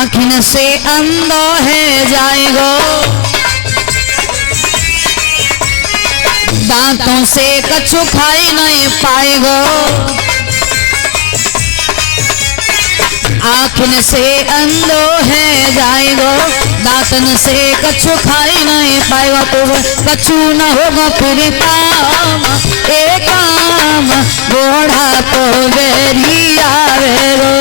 आँखिन से अंधो है जाएगो, दांतों से कछु खाई नहीं पाएगो। आँखिन से अंधो है जाएगो, दांतन से कछु खाई नहीं पाएगा। तो कछु न होगा फिर काम, एक काम बूढ़ा तो बेरी आवेगो।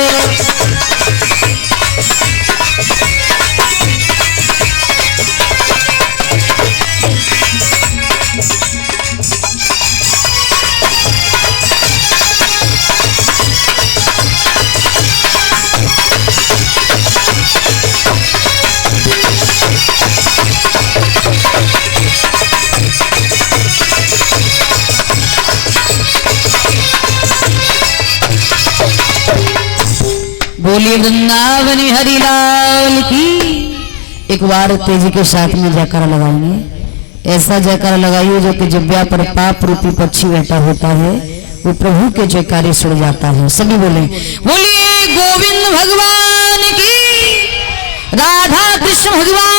बोलिए वृंदावन हरिलाल की। एक बार तेजी के साथ में जयकारा लगाएंगे। ऐसा जयकारा लगाइए जो कि जिब्या पर पाप रूपी पक्षी बैठा होता है वो प्रभु के जयकारे सुन जाता है। सभी बोले बोलिए गोविंद भगवान की, राधा कृष्ण भगवान